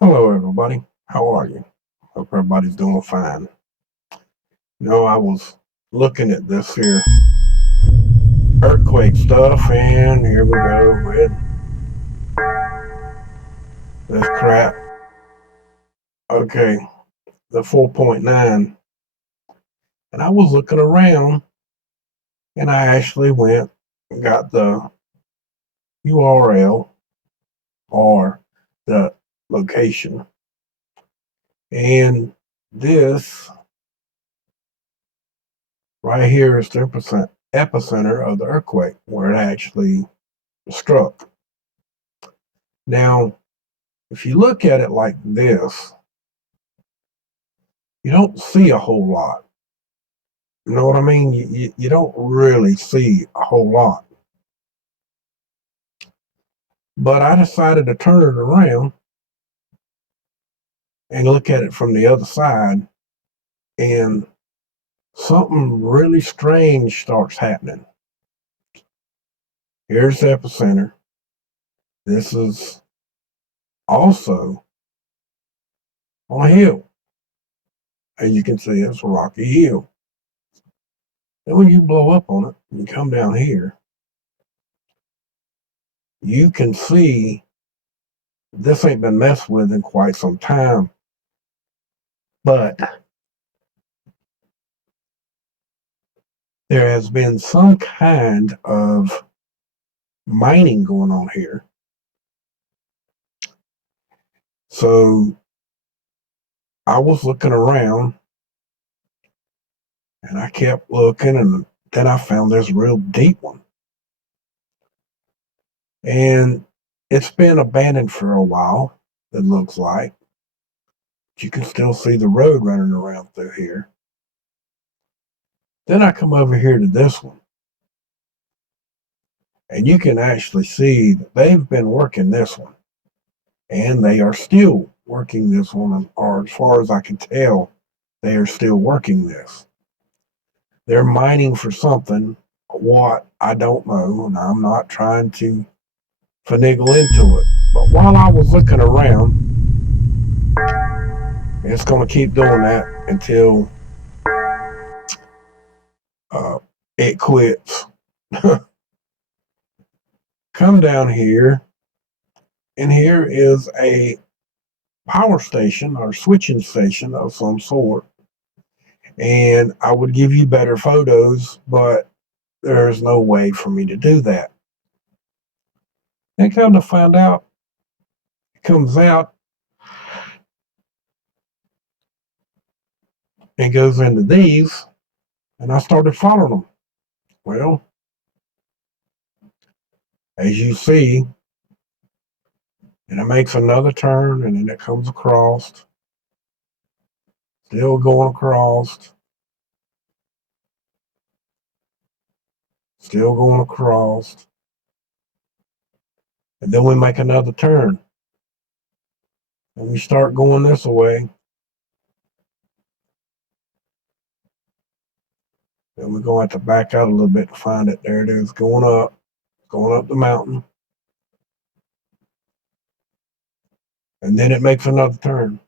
Hello, everybody. How are you? Hope everybody's doing fine. I was looking at this here earthquake stuff, and here we go with this crap. Okay, the 4.9. And I was looking around, and I actually went and got the URL or the location. And this right here is the epicenter of the earthquake where it actually struck. Now, if you look at it like this, you don't see a whole lot. You know what I mean? You don't really see a whole lot. But I decided to turn it around and look at it from the other side, and something really strange starts happening. Here's the epicenter. This is also on a hill. As you can see, it's a rocky hill. Then when you blow up on it, and you come down here, you can see this ain't been messed with in quite some time. But there has been some kind of mining going on here. So I was looking around and I kept looking, and then I found this real deep one. And it's been abandoned for a while, it looks like. But you can still see the road running around through here. Then I come over here to this one, and you can actually see that they've been working this one. And they are still working this one, or as far as I can tell, they are still working this. They're mining for something, what I don't know, and I'm not trying to finagle into it. But while I was looking around, it's going to keep doing that until it quits. Come down here, and here is a power station or switching station of some sort. And I would give you better photos, but there's no way for me to do that. And come to find out, it comes out and goes into these, and I started following them. Well, as you see, and it makes another turn, and then it comes across, still going across, still going across, and then we make another turn, and we start going this way. Then we're going to have to back out a little bit to find it. There it is, going up the mountain. And then it makes another turn.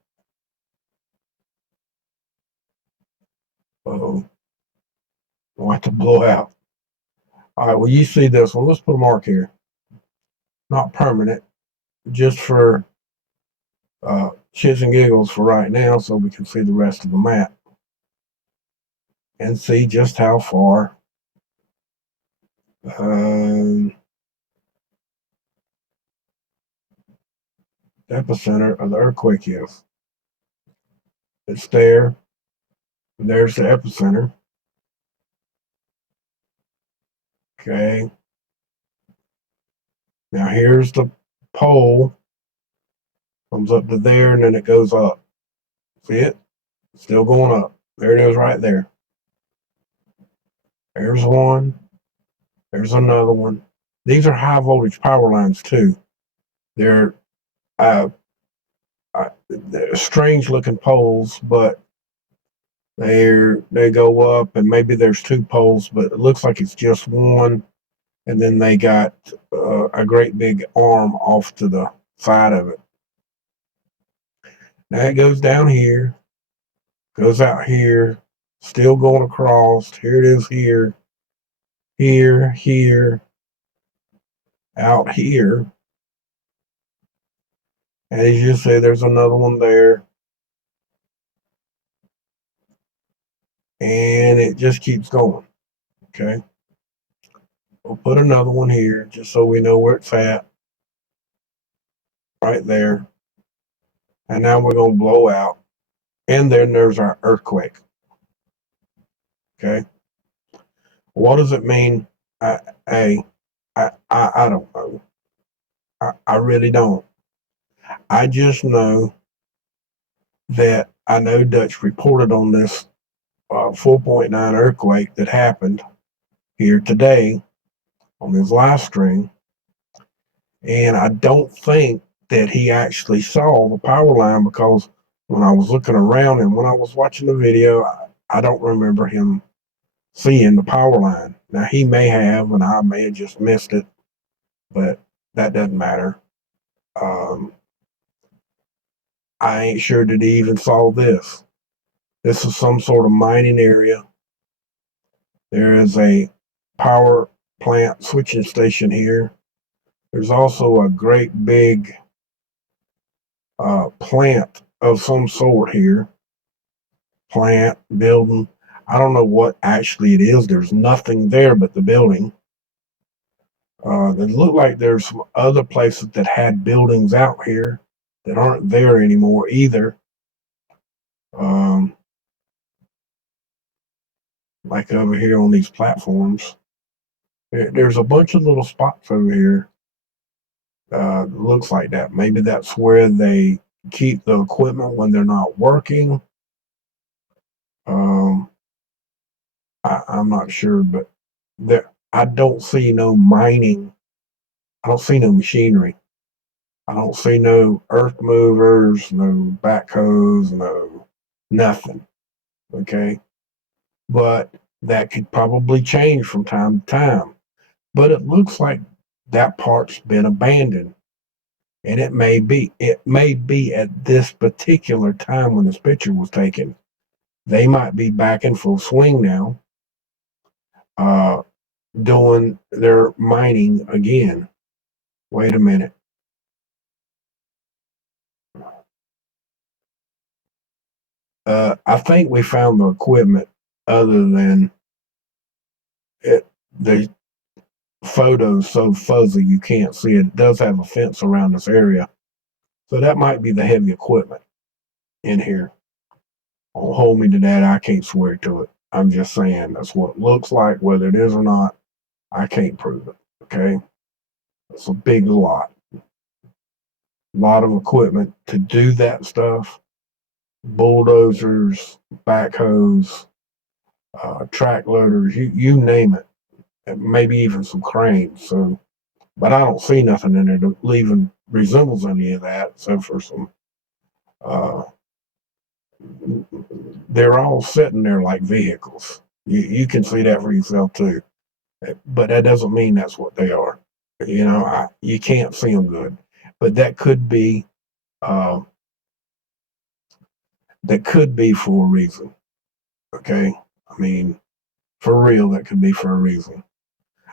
Uh-oh. We'll have to blow out. All right, well, you see this one. Let's put a mark here. Not permanent, just for shits and giggles for right now, so we can see the rest of the map and see just how far the epicenter of the earthquake is. It's there. There's the epicenter. Okay. Now here's the pole. Comes up to there, and then it goes up. See it? Still going up. There it is right there. There's one. There's another one. These are high voltage power lines too. They're they're strange looking poles, but they go up, and maybe there's two poles, but it looks like it's just one. And then they got a great big arm off to the side of it. Now it goes down here, goes out here, still going across. Here it is here, here, out here. And as you see, there's another one there. And it just keeps going. Okay. We'll put another one here just so we know where it's at. Right there. And now we're going to blow out. And then there's our earthquake. Okay. What does it mean? I don't know. I really don't. I just know that I know Dutch reported on this 4.9 earthquake that happened here today on his live stream. And I don't think that he actually saw the power line, because when I was looking around and when I was watching the video, I don't remember him seeing the power line. Now, he may have, and I may have just missed it, but that doesn't matter. I ain't sure that he even saw this. This is some sort of mining area. There is a power plant switching station here. There's also a great big plant of some sort here. Plant, building. I don't know what actually it is. There's nothing there but the building. It looked like there's some other places that had buildings out here that aren't there anymore either. Like over here on these platforms. There's a bunch of little spots over here. Looks like that. Maybe that's where they keep the equipment when they're not working. I'm not sure, but I don't see no mining. I don't see no machinery. I don't see no earth movers, no backhoes, no nothing. Okay. But that could probably change from time to time. But it looks like that part's been abandoned. And it may be at this particular time when this picture was taken. They might be back in full swing now, doing their mining again. Wait a minute. I think we found the equipment, other than it. The photo's so fuzzy you can't see it. It does have a fence around this area, so that might be the heavy equipment in here. Don't hold me to that. I can't swear to it. I'm just saying that's what it looks like. Whether it is or not, I can't prove it. Okay, it's a big lot. Lot of equipment to do that stuff. Bulldozers, backhoes, track loaders, you name it. And maybe even some cranes. So, but I don't see nothing in there that even resembles any of that, except for some. Uh, they're all sitting there like vehicles. You can see that for yourself too. But that doesn't mean that's what they are. You know, you can't see them good. But that could be. Uh, that could be for a reason. Okay, I mean, for real, that could be for a reason.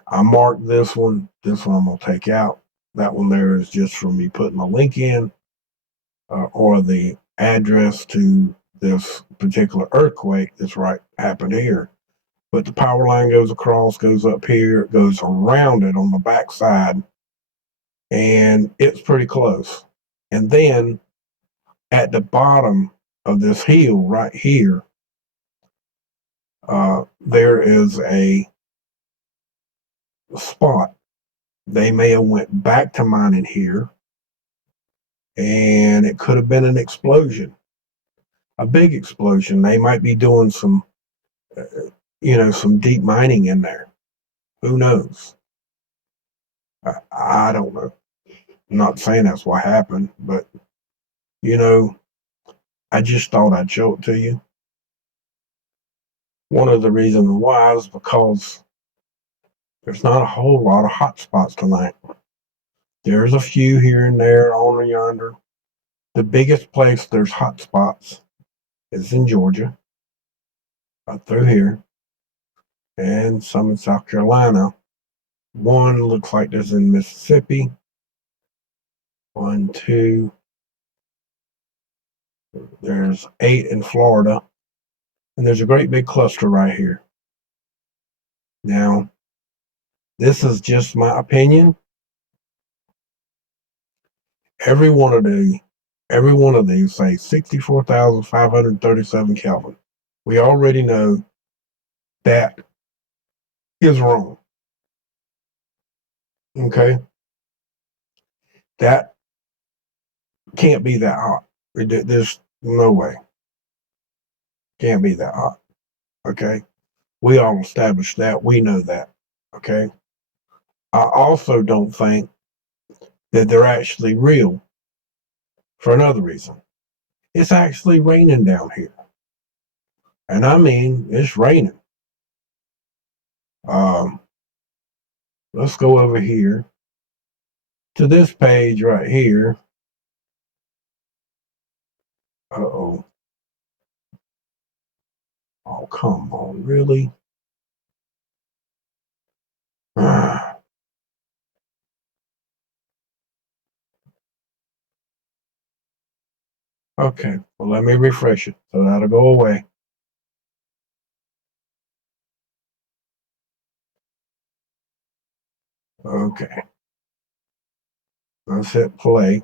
I marked this one. This one I'm gonna take out. That one there is just for me putting a link in, or the address to this particular earthquake that's right happened here. But the power line goes across, goes up here, it goes around it on the back side, and it's pretty close. And then at the bottom of this hill right here, there is a spot. They may have went back to mining here, and it could have been an explosion, a big explosion. They might be doing some, uh, some deep mining in there. Who knows? I don't know. I'm not saying that's what happened, but you know, I just thought I'd show it to you. One of the reasons why is because there's not a whole lot of hot spots tonight. There's a few here and there on and yonder, The biggest place there's hot spots is in Georgia, right through here, and some in South Carolina. One looks like there's in Mississippi. 1, 2. There's 8 in Florida. And there's a great big cluster right here. Now, this is just my opinion. Every one of these say 64,537 Kelvin. We already know that is wrong. Okay? That can't be that hot. There's no way. Can't be that hot. Okay? We all established that. We know that. Okay? I also don't think that they're actually real for another reason. It's actually raining down here. And I mean, it's raining. Let's go over here to this page right here. Uh-oh. Oh, come on, really? Okay, well, let me refresh it so that'll go away. Okay, let's hit play.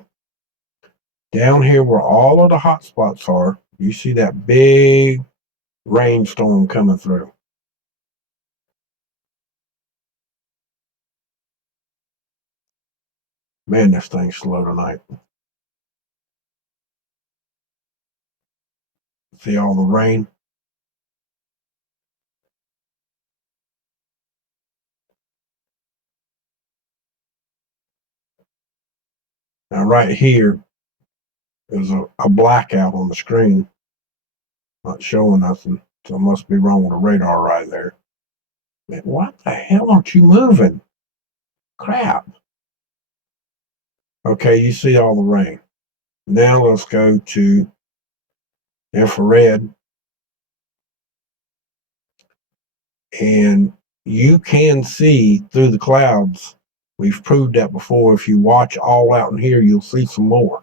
Down here where all of the hot spots are, you see that big rainstorm coming through. Man, this thing's slow tonight. See all the rain? Now, right here is a blackout on the screen, not showing nothing. So it must be wrong with the radar right there. Man, what the hell aren't you moving? Crap. Okay, you see all the rain. Now let's go to infrared. And you can see through the clouds. We've proved that before. If you watch all out in here, you'll see some more.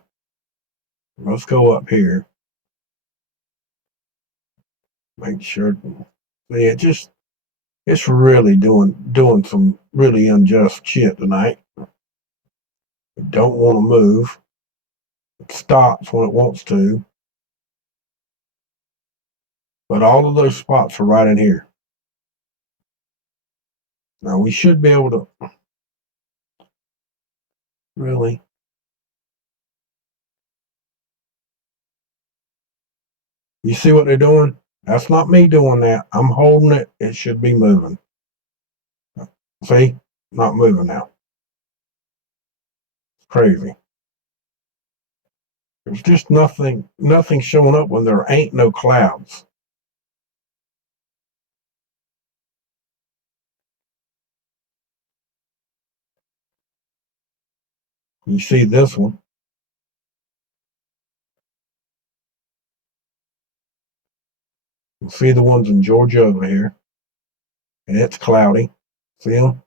Let's go up here. Make sure. Yeah, it's really doing some really unjust shit tonight. Don't want to move. It stops when it wants to. But all of those spots are right in here. Now we should be able to really. You see what they're doing? That's not me doing that. I'm holding it. It should be moving. See? Not moving now. Crazy. There's just nothing showing up when there ain't no clouds. You see this one. You see the ones in Georgia over here. And it's cloudy. See them?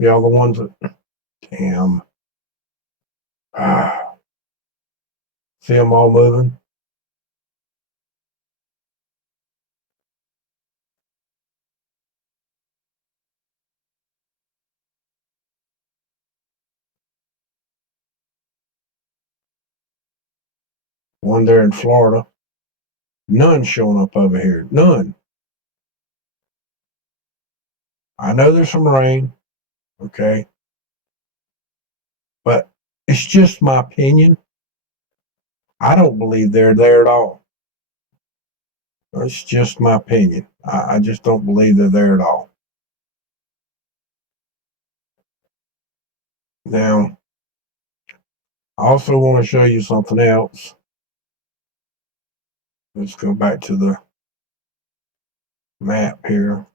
See all the ones that, damn. See them all moving? One there in Florida. None showing up over here. None. I know there's some rain. Okay. But it's just my opinion. I don't believe they're there at all. It's just my opinion. I just don't believe they're there at all. Now, I also want to show you something else. Let's go back to the map here.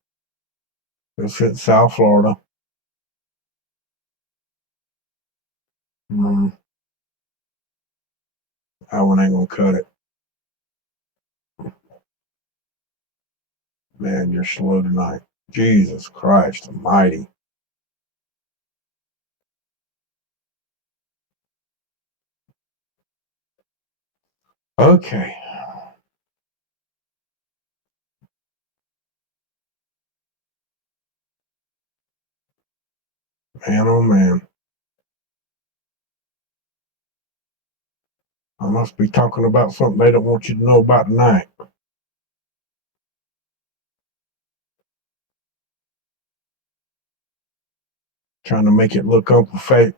Let's hit South Florida. That one ain't gonna cut it. Man, you're slow tonight. Jesus Christ almighty. Okay. Man, oh man. I must be talking about something they don't want you to know about tonight. Trying to make it look like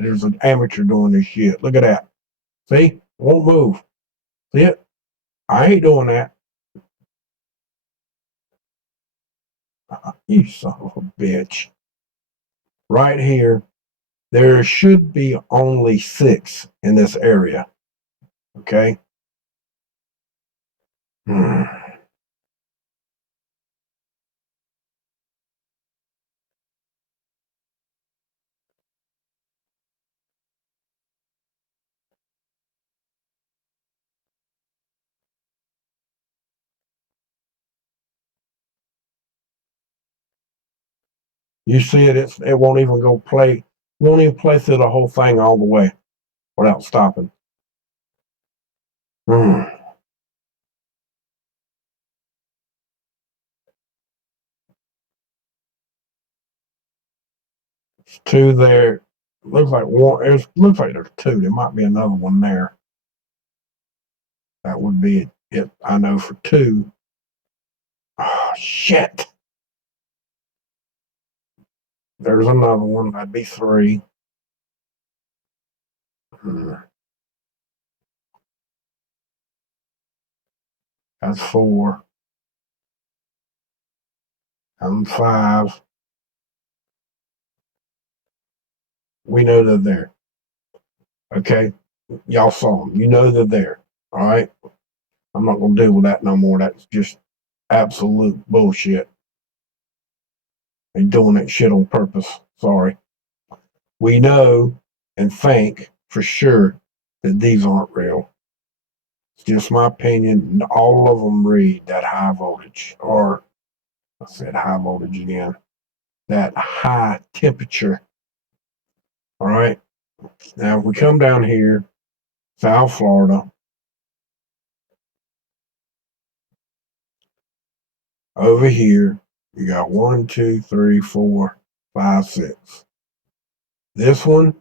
there's an amateur doing this shit. Look at that. See? Won't move. See it? I ain't doing that. You son of a bitch. Right here, there should be only 6 in this area. Okay? Hmm. You see it? It won't even go play. Won't even play through the whole thing all the way without stopping. Hmm. It's 2 there. Looks like one. Looks like there's 2. There might be another one there. That would be it. I know for 2. Oh, shit. There's another one. That'd be 3. Hmm. That's 4. I'm 5. We know they're there. Okay. Y'all saw them. You know they're there. All right. I'm not gonna deal with that no more. That's just absolute bullshit. They're doing that shit on purpose. Sorry. We know and think for sure that these aren't real. It's just my opinion. All of them read that high voltage, or I said high voltage again, that high temperature. All right. Now, if we come down here, South Florida, over here, you got 1, 2, 3, 4, 5, 6. This one,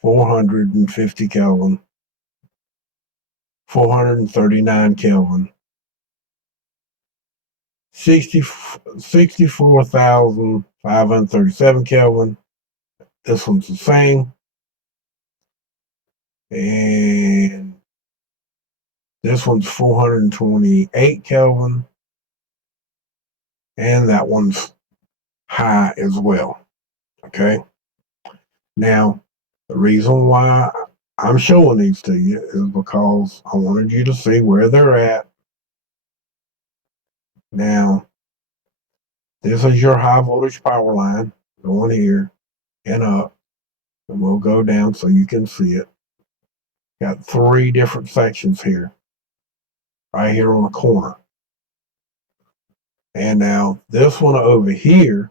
450 Kelvin, 439 Kelvin, 64,537 Kelvin. This one's the same. And this one's 428 Kelvin. And that one's high as well. Okay. Now, the reason why I'm showing these to you is because I wanted you to see where they're at. Now, this is your high voltage power line going here and up, and we'll go down so you can see it. Got 3 different sections here, right here on the corner. And now this one over here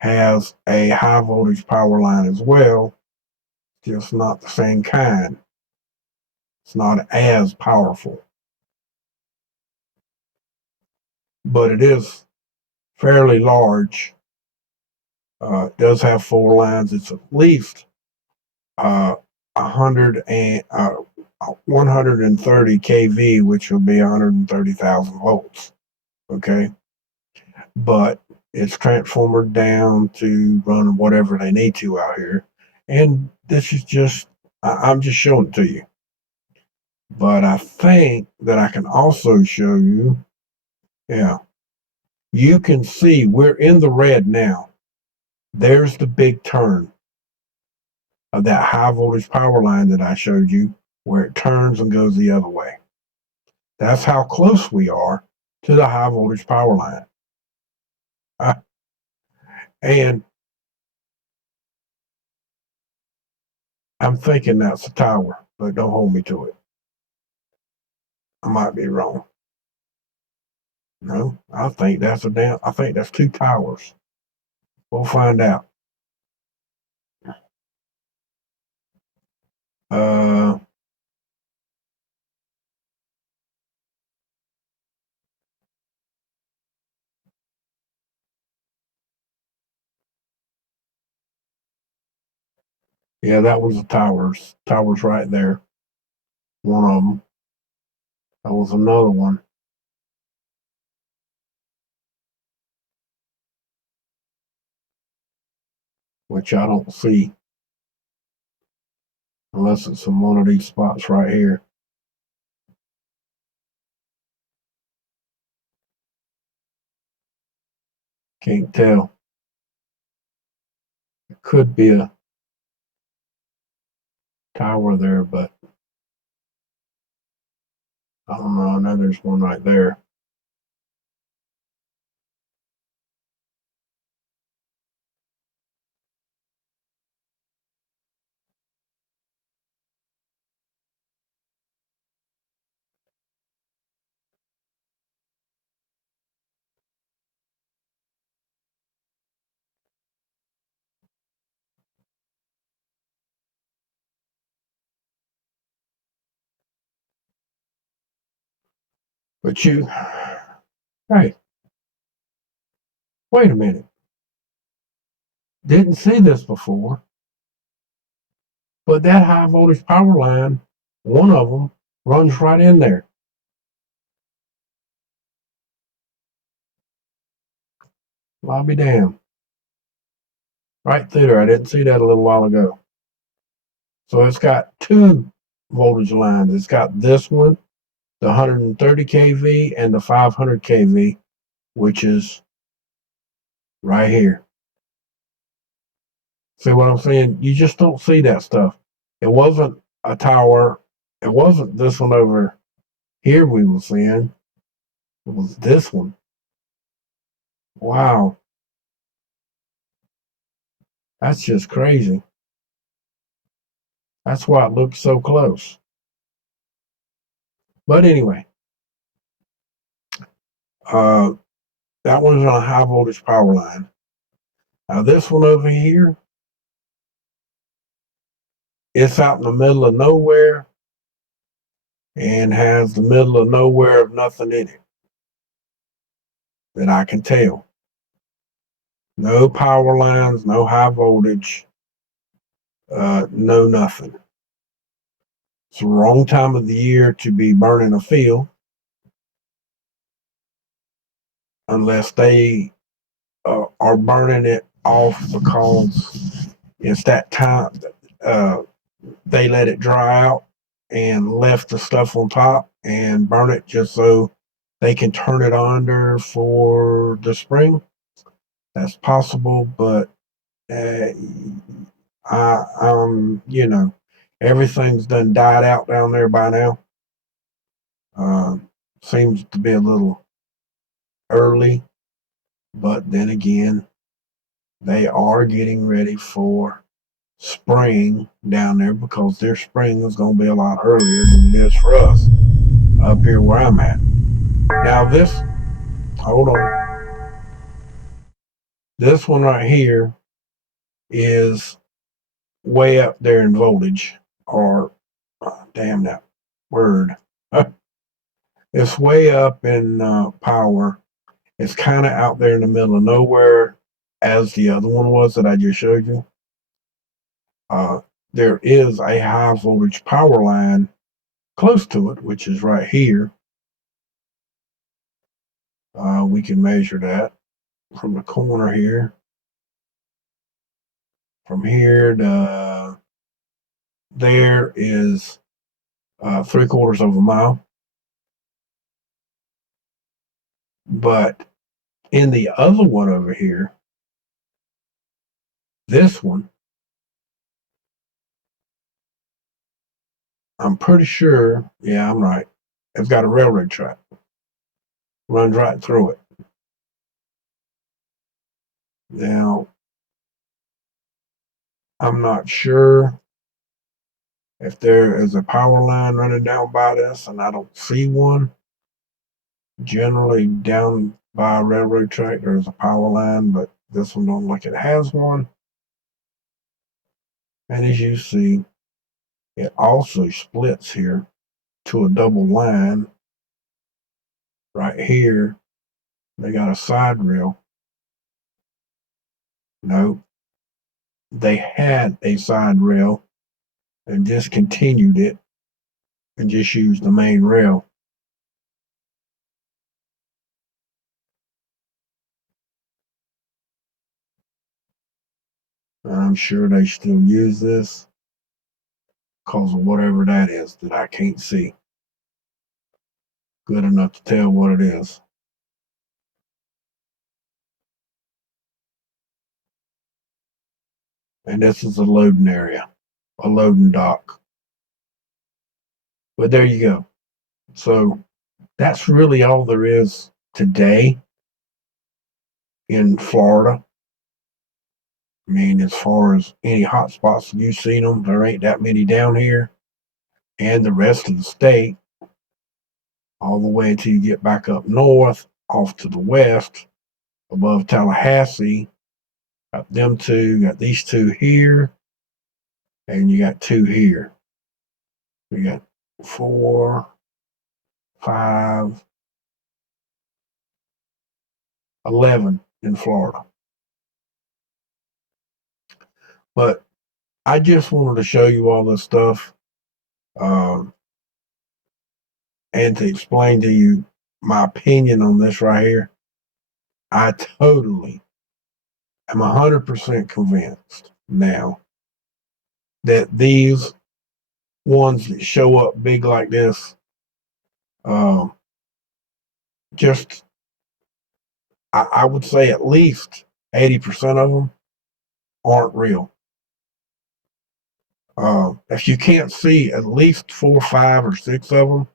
has a high voltage power line as well, just not the same kind. It's not as powerful, but it is fairly large. It does have 4 lines. It's at least 130 kV, which will be 130,000 volts. Okay, but it's transformer down to run whatever they need to out here. And this is just, I'm just showing it to you. But I think that I can also show you, yeah, you can see we're in the red now. There's the big turn of that high voltage power line that I showed you, where it turns and goes the other way. That's how close we are to the high voltage power line. And I'm thinking that's a tower, but don't hold me to it. I might be wrong. No, I think that's I think that's two towers. We'll find out. Uh, yeah, that was the towers. Towers right there. One of them. That was another one, which I don't see unless it's in one of these spots right here. Can't tell. It could be a tower there, but I don't know. I know there's one right there. But hey, wait a minute. Didn't see this before, but that high voltage power line, one of them, runs right in there. I'll be damned. Right through there. I didn't see that a little while ago. So it's got two voltage lines. It's got this one, the 130 kV, and the 500 kV, which is right here. See what I'm saying? You just don't see that stuff. It wasn't a tower. It wasn't this one over here we were seeing. It was this one. Wow. That's just crazy. That's why it looks so close. But anyway, uh, that one's on a high voltage power line. Now this one over here, it's out in the middle of nowhere and has the middle of nowhere of nothing in it that I can tell. No power lines, no high voltage, no nothing. It's the wrong time of the year to be burning a field unless they are burning it off because it's that time uh, they let it dry out and left the stuff on top and burn it just so they can turn it under for the spring. That's possible, but uh, everything's done died out down there by now. Uh, Seems to be a little early, but then again, they are getting ready for spring down there because their spring is going to be a lot earlier than it is for us up here where I'm at. Now hold on, this one right here is way up there in voltage, or damn that word. It's way up in power. It's kind of out there in the middle of nowhere, as the other one was that I just showed you. Uh, there is a high voltage power line close to it, which is right here. We can measure that from the corner here. From here to there is 3/4 of a mile. But in the other one over here, this one, I'm pretty sure, yeah, I'm right. It's got a railroad track, runs right through it. Now, I'm not sure If there is a power line running down by this and I don't see one, generally down by a railroad track there's a power line, but this one don't look like it has one. And as you see, it also splits here to a double line. Right here, they got a side rail. No, they had a side rail and discontinued it and just used the main rail. I'm sure they still use this because of whatever that is that I can't see good enough to tell what it is. And this is a loading area, a loading dock. But there you go. So that's really all there is today in Florida. I mean, as far as any hot spots, you've seen them. There ain't that many down here. And the rest of the state, all the way until you get back up north, off to the west, above Tallahassee. Got them two, got these two here, and you got two here. We got 4, 5, 11 in Florida. But I just wanted to show you all this stuff um, and to explain to you my opinion on this right here. I totally am 100% convinced now that these ones that show up big like this, um, just I would say at least 80% of them aren't real. If you can't see at least 4, 5, or 6 of them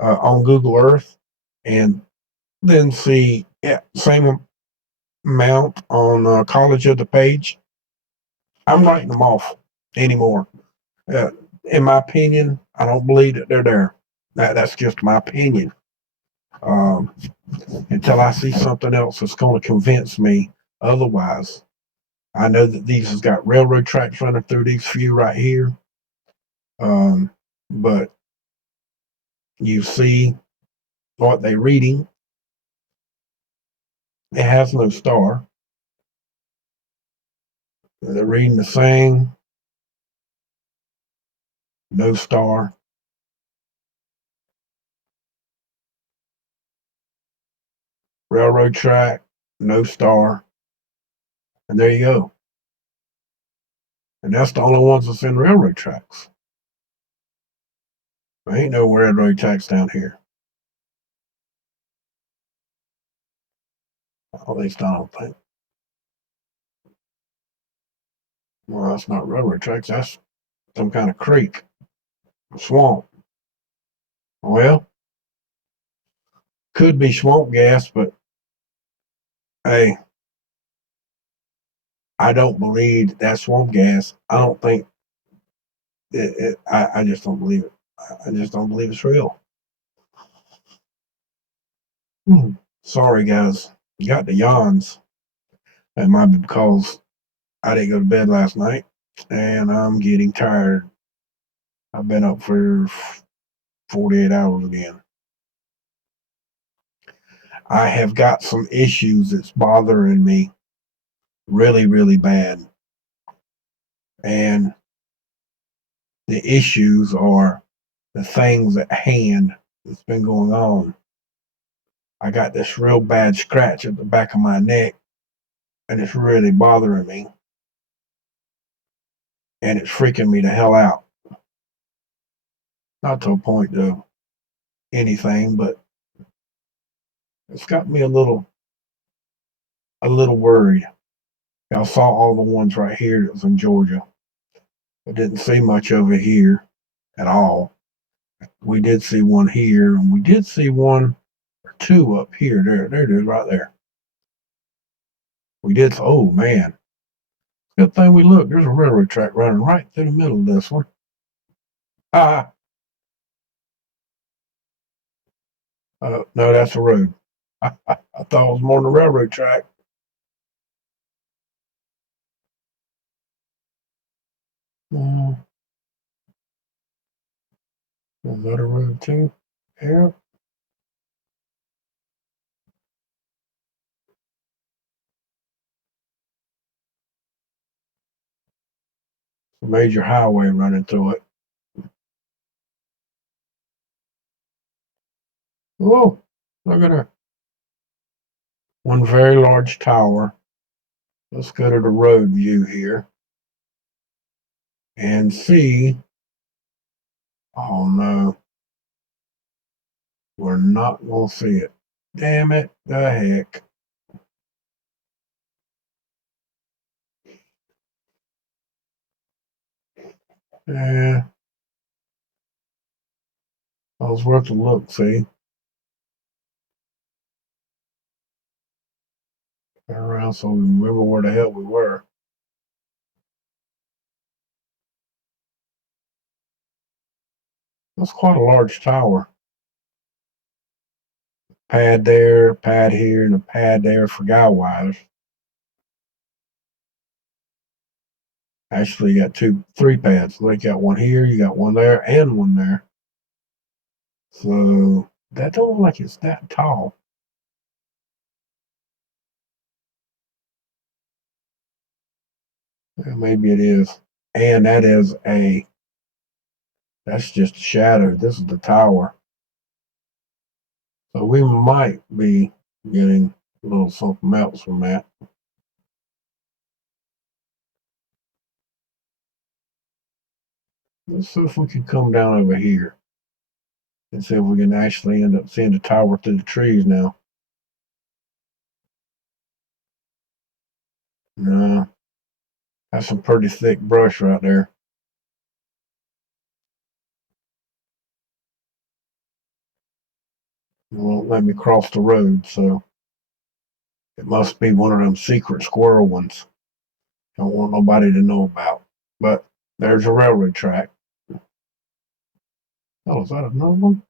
on Google Earth, and then see same amount on College of the Page, I'm writing them off anymore. Uh, in my opinion, I don't believe that they're there. That's just my opinion. Um, until I see something else that's going to convince me otherwise. I know that these has got railroad tracks running through these few right here. But you see what they're reading. It has no star. They're reading the same, no star. Railroad track, no star. And there you go. And that's the only ones that's in railroad tracks. There ain't no railroad tracks down here. At least I don't think. Well, that's not railroad tracks. That's some kind of creek, swamp. Well, could be swamp gas, but hey, I don't believe that's swamp gas. I don't think I just don't believe it. I just don't believe it's real. Sorry, guys. You got the yawns. It might be because I didn't go to bed last night and I'm getting tired. I've been up for 48 hours again. I have got some issues that's bothering me really, really bad. And the issues are the things at hand that's been going on. I got this real bad scratch at the back of my neck, and it's really bothering me. And it's freaking me the hell out. Not to a point of anything, but it's got me a little worried. I saw all the ones right here that was in Georgia. I didn't see much of it here at all. We did see one here, and we did see one or two up here. There it is right there. We did. Oh man, good thing we looked. There's a railroad track running right through the middle of this one. Ah, no, that's a road. I thought it was more than a railroad track. Mm, is that a road too? Yeah, a major highway running through it. Oh, look at her. One very large tower. Let's go to the road view here and see. Oh no, we're not going to see it. Damn it, the heck. Yeah, it was worth a look, see? Turn around so we remember where the hell we were. That's quite a large tower. Pad there, pad here, and a pad there for guy wires. Actually, you got three pads. Like you got one here, you got one there, and one there. So that don't look like it's that tall. Yeah, maybe it is. And that's just a shadow. This is the tower. So we might be getting a little something else from that. Let's see if we can come down over here and see if we can actually end up seeing the tower through the trees now. No, that's some pretty thick brush right there. It won't let me cross the road, so it must be one of them secret squirrel ones. Don't want nobody to know about. But there's a railroad track. Oh, is that another one?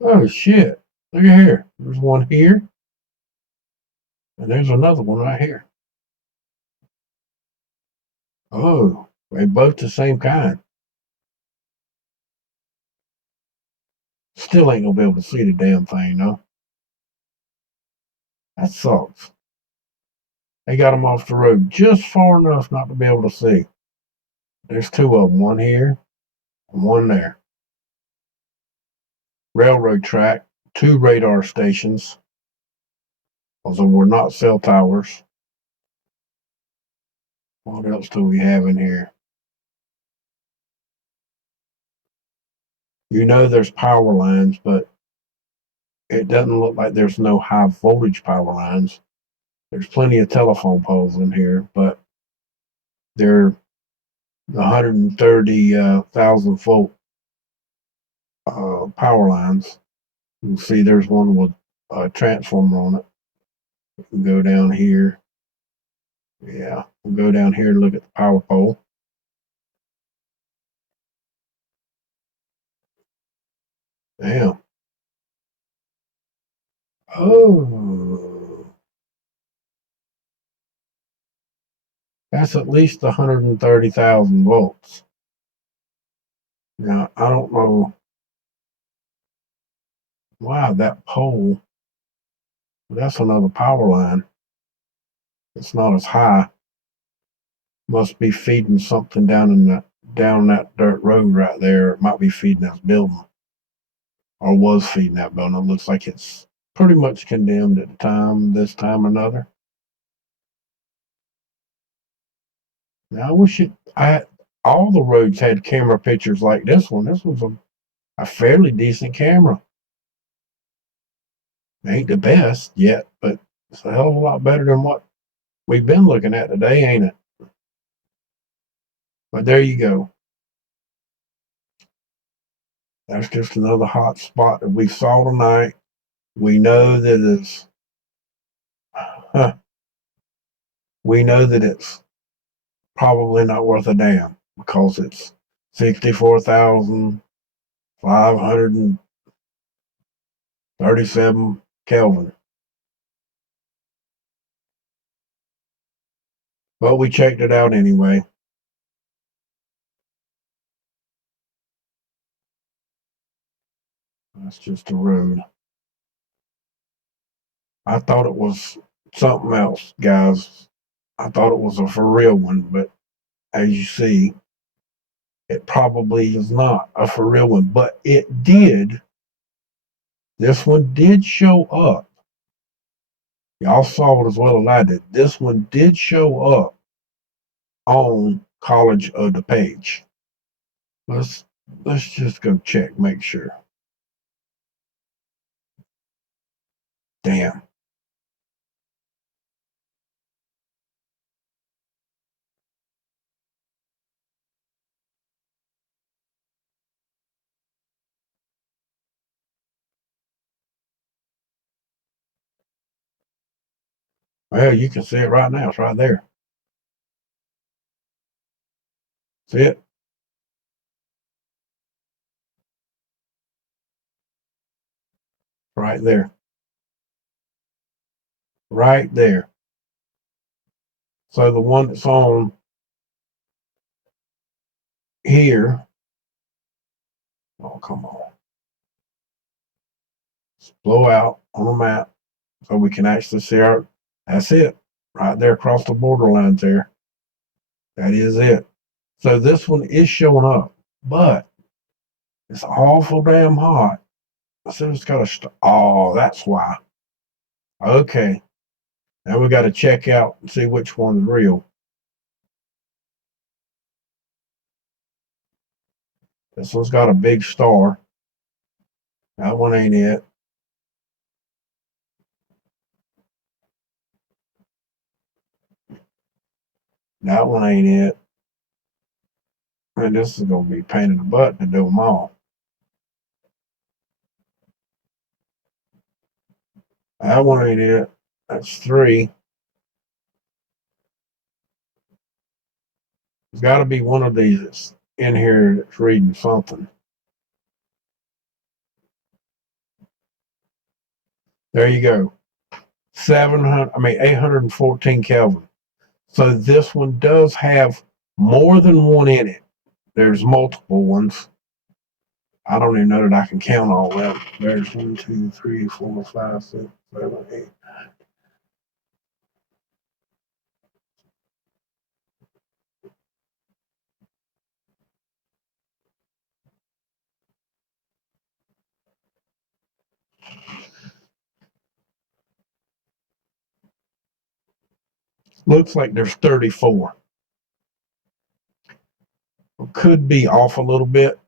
Oh shit. Look at here. There's one here, and there's another one right here. Oh, they both the same kind. Still ain't gonna be able to see the damn thing, though. That sucks. They got them off the road just far enough not to be able to see. There's two of them, one here and one there. Railroad track, two radar stations, although we're not cell towers. What else do we have in here? You know there's power lines, but it doesn't look like there's no high voltage power lines. There's plenty of telephone poles in here, but they're 130,000 volt power lines. You can see there's one with a transformer on it. We can go down here. Yeah, we'll go down here and look at the power pole. Damn. Oh, that's at least 130,000 volts. Now, I don't know why that pole, that's another power line. It's not as high. Must be feeding something down that dirt road right there. It might be feeding that building, or was feeding that building. It looks like it's pretty much condemned at the time, this time or another. Now I wish all the roads had camera pictures like this one. This was a fairly decent camera. Ain't the best yet, but it's a hell of a lot better than what we've been looking at today, ain't it? But there you go. That's just another hot spot that we saw tonight. We know that huh, we know that it's probably not worth a damn because it's 64,537 Kelvin. But we checked it out anyway. That's just a road. I thought it was something else, guys. I thought it was a for real one, but as you see, it probably is not a for real one. But it did. This one did show up. Y'all saw it as well as I did. This one did show up on College of the Page. Let's just go check, make sure. Damn. Well, you can see it right now. It's right there. See it? Right there. Right there. So the one that's on here. Oh, come on. Let's blow out on the map so we can actually see our. That's it. Right there across the borderlines there. That is it. So this one is showing up, but it's awful damn hot. So it's got a. Oh, that's why. Okay. Now we got to check out and see which one's real. This one's got a big star. That one ain't it. That one ain't it. And this is going to be pain in the butt to do them all. That one ain't it. That's 3. There's got to be one of these that's in here that's reading something. There you go. 814 Kelvin. So this one does have more than one in it. There's multiple ones. I don't even know that I can count all of them. There's 1, 2, 3, 4, 5, 6, 7, 8. Looks like there's 34. Could be off a little bit,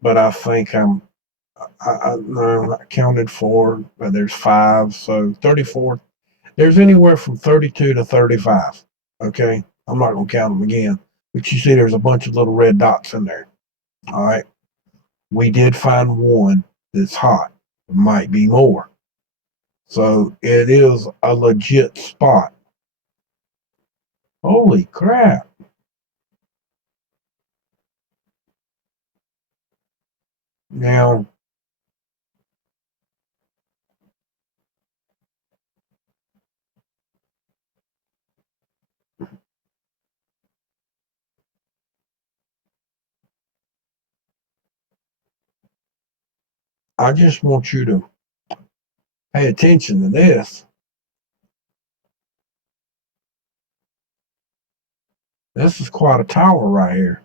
but I think no, I counted 4, but there's 5, so 34. There's anywhere from 32 to 35. Okay, I'm not gonna count them again, but you see, there's a bunch of little red dots in there. All right, we did find one that's hot. There might be more, so it is a legit spot. Holy crap! Now, I just want you to pay attention to this. This is quite a tower right here.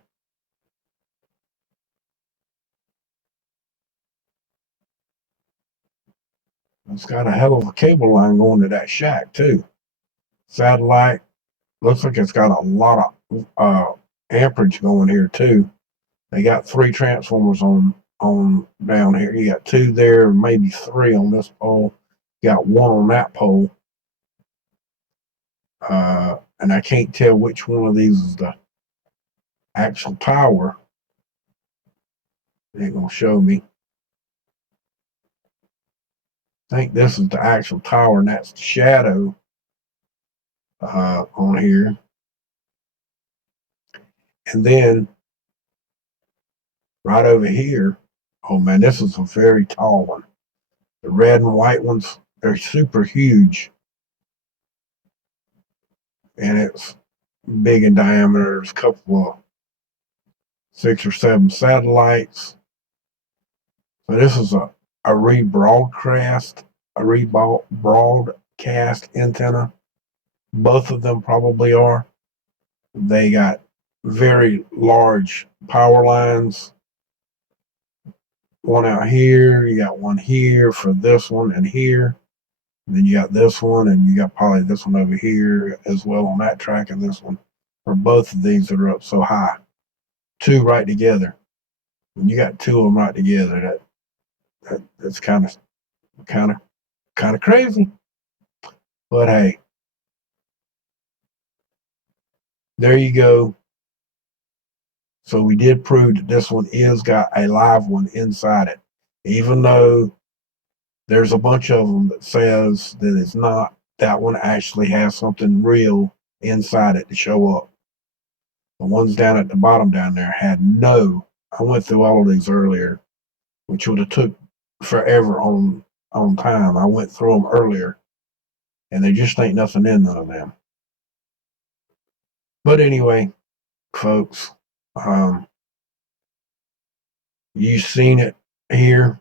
It's got a hell of a cable line going to that shack too. Satellite. Looks like it's got a lot of amperage going here too. They got 3 transformers on down here. You got 2 there, maybe 3 on this pole. You got 1 on that pole. And I can't tell which one of these is the actual tower. It ain't gonna show me. I think this is the actual tower, and that's the shadow on here. And then right over here. Oh man, this is a very tall one. The red and white ones, they're super huge, and it's big in diameter. There's a couple of 6 or 7 satellites. So this is a rebroadcast, a rebroadcast antenna. Both of them probably are. They got very large power lines. One out here, you got one here for this one and here. And then you got this one, and you got probably this one over here as well on that track, and this one for both of these that are up so high. Two right together. When you got two of them right together, that's kind of crazy. But hey, there you go. So we did prove that this one is got a live one inside it, even though there's a bunch of them that says that it's not. That one actually has something real inside it to show up. The ones down at the bottom down there had no. I went through all of these earlier, which would have took forever on time. I went through them earlier, and there just ain't nothing in none of them. But anyway, folks, um, you've seen it here.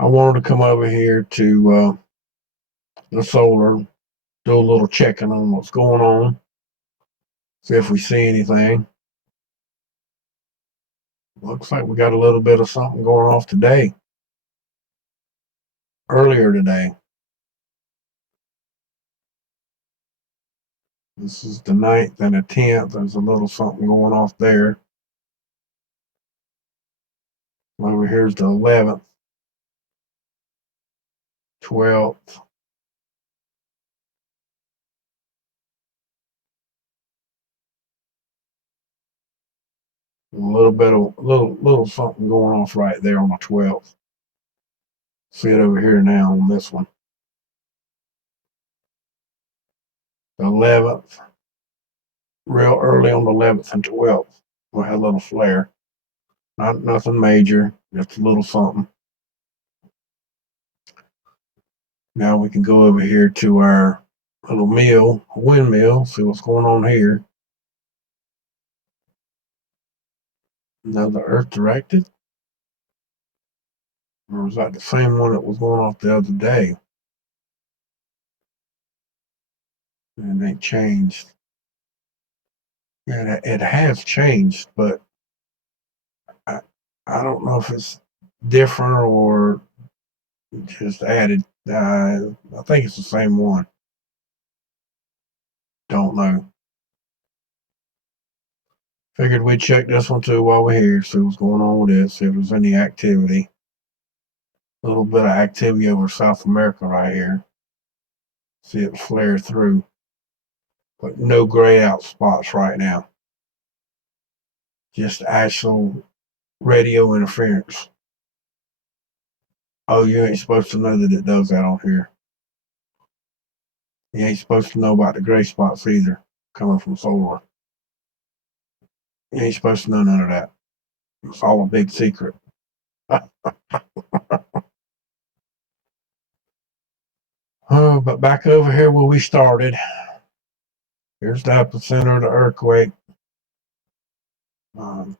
I wanted to come over here to the solar, do a little checking on what's going on, see if we see anything. Looks like we got a little bit of something going off today, earlier today. This is the 9th and the 10th. There's a little something going off there. Over here's the 11th, 12th. A little something going off right there on the 12th. See it over here now on this one. The 11th, real early on the 11th and 12th. We had a little flare. Not nothing major, just a little something. Now we can go over here to our little windmill, see what's going on here. Another Earth directed. Or was that the same one that was going off the other day? And it changed. And it has changed, but I, I don't know if it's different or just added. I think it's the same one. Don't know. Figured we'd check this one too while we're here, see what's going on with it, see if there's any activity. A little bit of activity over South America right here. See it flare through. But no gray out spots right now. Just actual radio interference. Oh, you ain't supposed to know that it does that on here. You ain't supposed to know about the gray spots either, coming from solar. You ain't supposed to know none of that. It's all a big secret. Oh, but back over here where we started. Here's the epicenter of the earthquake. Um,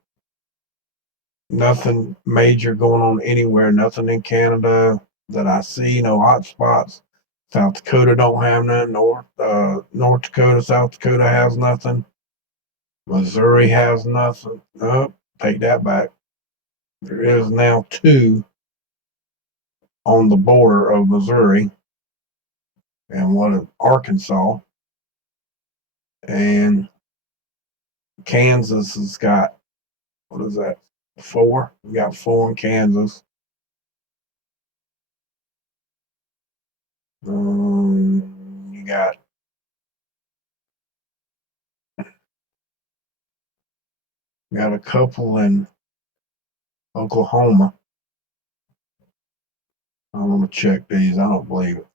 Nothing major going on anywhere. Nothing in Canada that I see. No hot spots. South Dakota don't have none. North Dakota, South Dakota has nothing. Missouri has nothing. Oh, take that back. There is now 2 on the border of Missouri and one in Arkansas. And Kansas has got, what is that, 4? We got 4 in Kansas. You got a couple in Oklahoma. I'm gonna check these. I don't believe it.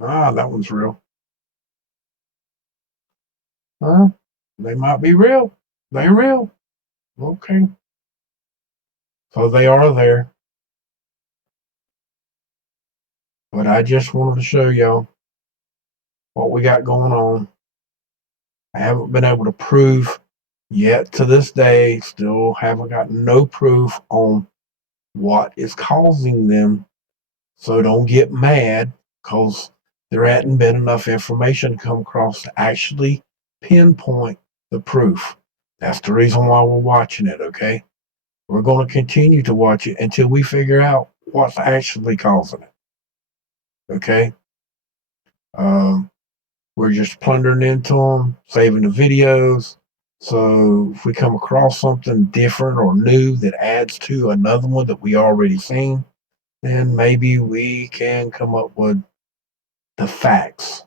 Ah, that one's real. Huh? They might be real. They're real. Okay. So they are there. But I just wanted to show y'all what we got going on. I haven't been able to prove yet to this day, still haven't got no proof on what is causing them. So don't get mad because there hadn't been enough information come across to actually pinpoint the proof. That's the reason why we're watching it, okay? We're going to continue to watch it until we figure out what's actually causing it, okay? Um, we're just plundering into them, saving the videos. So if we come across something different or new that adds to another one that we already seen, then maybe we can come up with the facts,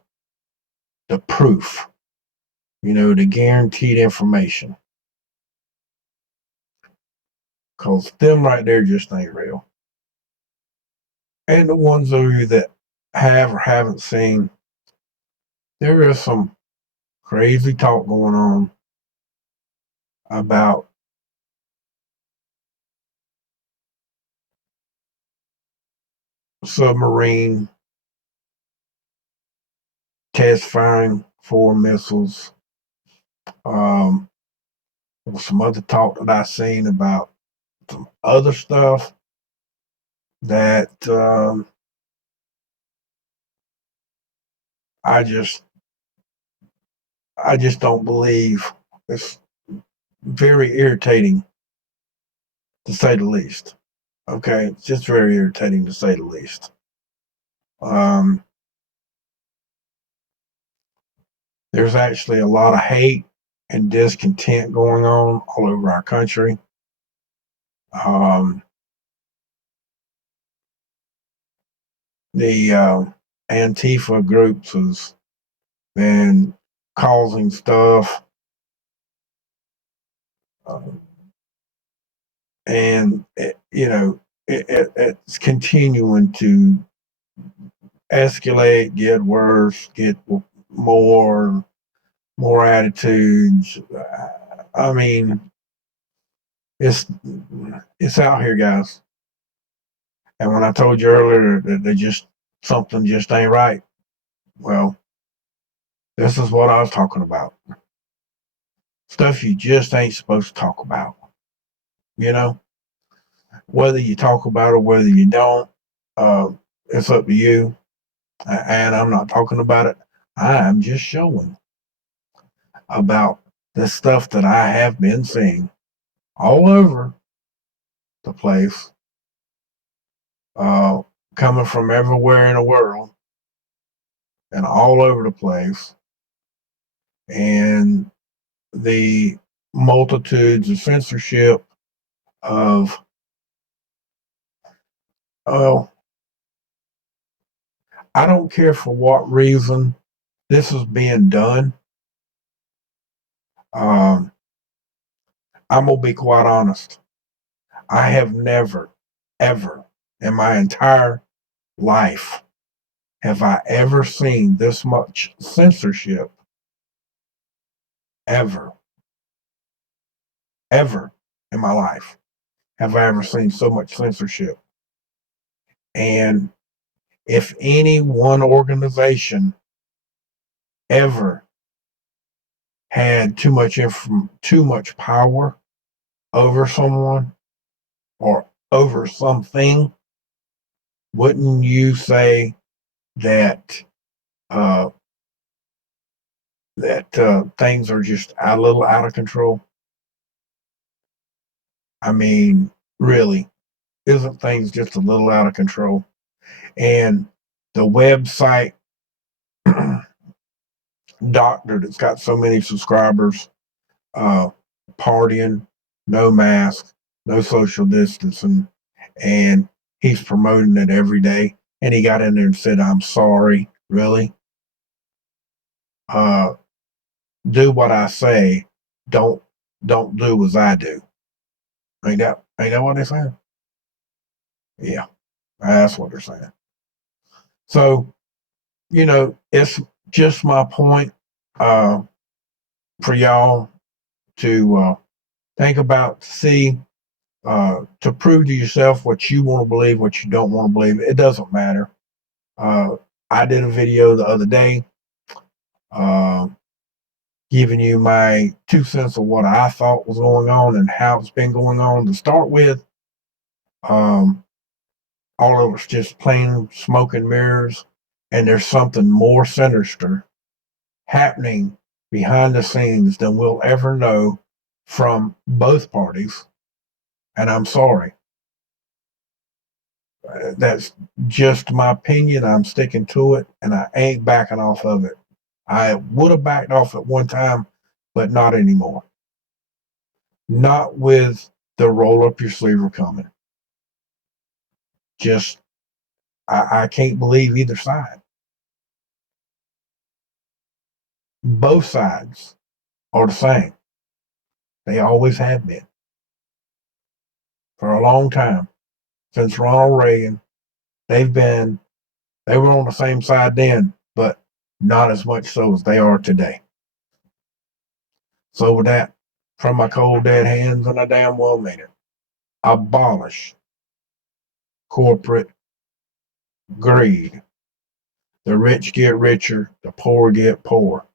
the proof, the guaranteed information. Because them right there just ain't real. And the ones of you that have or haven't seen, there is some crazy talk going on about submarine test firing four missiles. Um, there was some other talk that I seen about some other stuff that I just I just don't believe. It's very irritating to say the least. Okay, it's just very irritating to say the least. Um, there's actually a lot of hate and discontent going on all over our country. Um, the Antifa groups has been causing stuff, um, and it's continuing to escalate, get worse, get more attitudes. I mean, it's it's out here, guys. And when I told you earlier that they just something just ain't right, well, this is what I was talking about. Stuff you just ain't supposed to talk about. You know, whether you talk about it or whether you don't, uh, it's up to you. And I'm not talking about it. I'm just showing about the stuff that I have been seeing all over the place, uh, coming from everywhere in the world and all over the place. And the multitudes of censorship of, well, I don't care for what reason this is being done. Um, I'm going to be quite honest. I have never, ever in my entire life have I ever seen this much censorship ever, ever in my life have I ever seen so much censorship. And if any one organization ever had too much power over someone or over something, wouldn't you say that uh, things are just a little out of control? I mean, really, isn't things just a little out of control? And the website doctor that's got so many subscribers, uh, partying, no mask, no social distancing, and he's promoting it every day. And he got in there and said, "I'm sorry, really. Uh, do what I say. Don't don't do as I do." Ain't that what they're saying? Yeah, that's what they're saying. So it's just my point uh, for y'all to think about, see, to prove to yourself what you want to believe, what you don't want to believe. It doesn't matter. Uh, I did a video the other day uh, giving you my 2 cents of what I thought was going on and how it's been going on. To start with, um, all of it's just plain smoke and mirrors, and there's something more sinister happening behind the scenes than we'll ever know from both parties. And I'm sorry. That's just my opinion. I'm sticking to it, and I ain't backing off of it. I would have backed off at one time, but not anymore. Not with the roll up your sleeve coming. Just, I can't believe either side. Both sides are the same. They always have been for a long time. Since Ronald Reagan, they've been, they were on the same side then, but not as much so as they are today. So with that, from my cold dead hands, and I damn well mean it, abolish corporate greed. The rich get richer, the poor get poor.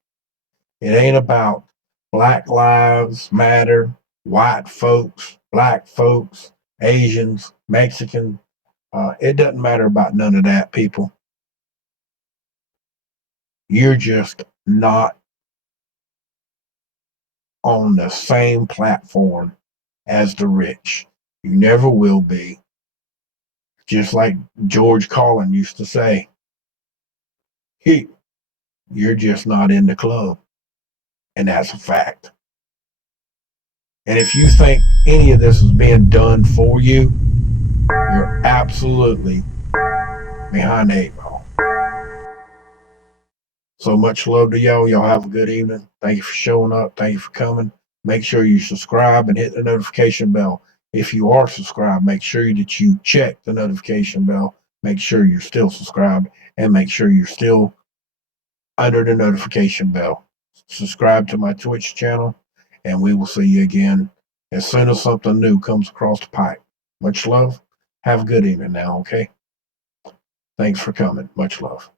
It ain't about Black Lives Matter, white folks, black folks, Asians, Mexican. It doesn't matter about none of that, people. You're just not on the same platform as the rich. You never will be. Just like George Carlin used to say, hey, you're just not in the club. And that's a fact. And if you think any of this is being done for you, you're absolutely behind the eight ball. So much love to y'all. Y'all have a good evening. Thank you for showing up. Thank you for coming. Make sure you subscribe and hit the notification bell. If you are subscribed, make sure that you check the notification bell. Make sure you're still subscribed, and make sure you're still under the notification bell. Subscribe to my Twitch channel, and we will see you again as soon as something new comes across the pipe. Much love. Have a good evening now, okay? Thanks for coming. Much love.